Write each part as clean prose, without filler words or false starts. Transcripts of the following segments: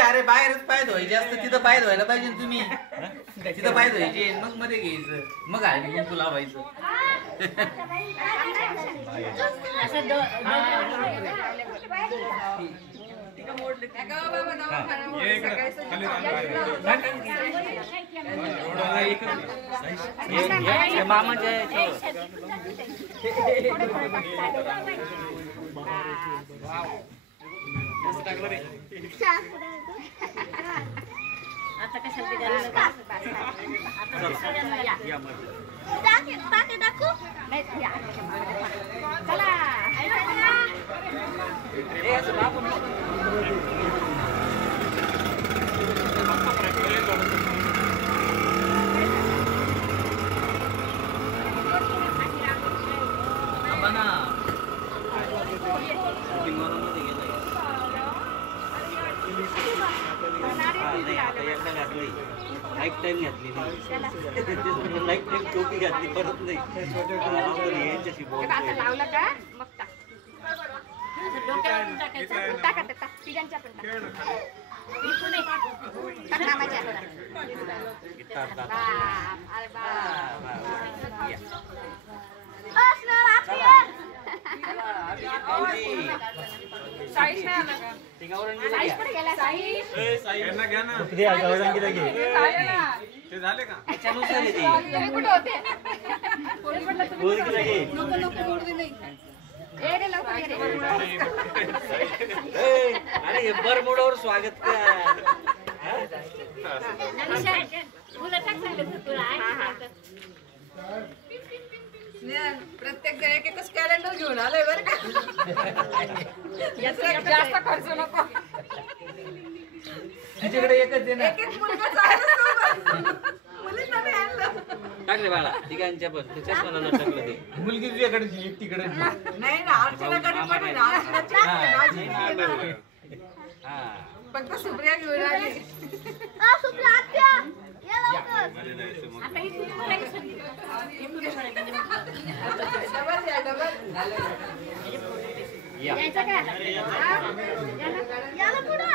अरे बाहेरच पाय धुवायचे असतं तिथं पाय धुवायला पाहिजे तुम्ही तिथं पाय धुवायचे मग मध्ये घ्यायचं मग आहे कुंकू लावायचं आता कशाला लाईफ टाइम घातली लाईफ टाइम टोपी घातली परत नाही यांच्याशी लावलं का मग डोक्यावरून टाकायचं टाका पिढ्यांच्या पण अरे बरमोडावर स्वागत प्रत्येक जण एक एकच कॅलेंडर घेऊन आलोय बरं का जास्त खर्च नको तिच्याकडे एकच आहे ना एक एक मुलगा चालला मुलींना नाही आणलं टाकले बाळा तिघांच्या पण त्याच्याच मला टाकलं ते मुलगी तुझ्याकडची एक तिकडची नाही ना अर्चनाकडे पण आहे ना अर्चनाची फक्त सुप्रिया घेऊन आली सुप्रिया आत्या या लवकर यायचं का याला पुढं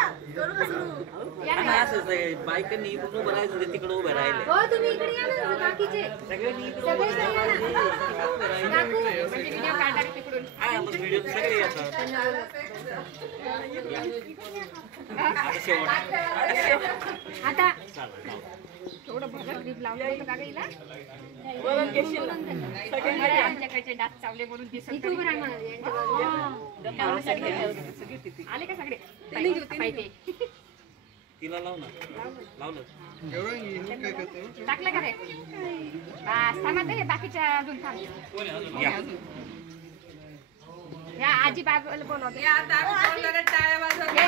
असंच आहे बायकांनी इकडून उभं राहायचं ते तिकडं उभं राहिले हो तुम्ही इकडे या ना बाकीचे सगळ्यांनी सगळे या ना व्हिडिओ काढणार तिकडून व्हिडिओ सगळे येतात आता थोडं भरत क्लिप लावलं होतं का गईला आमच्याकडचे डास चावले म्हणून दिसत आले का सगळे तिला लाव ना लावलं टाकलं का रे बस थांबा ते बाकीच्या अजून थांब या आजी बाबाला बोलवते आता टाळ्या वाजवते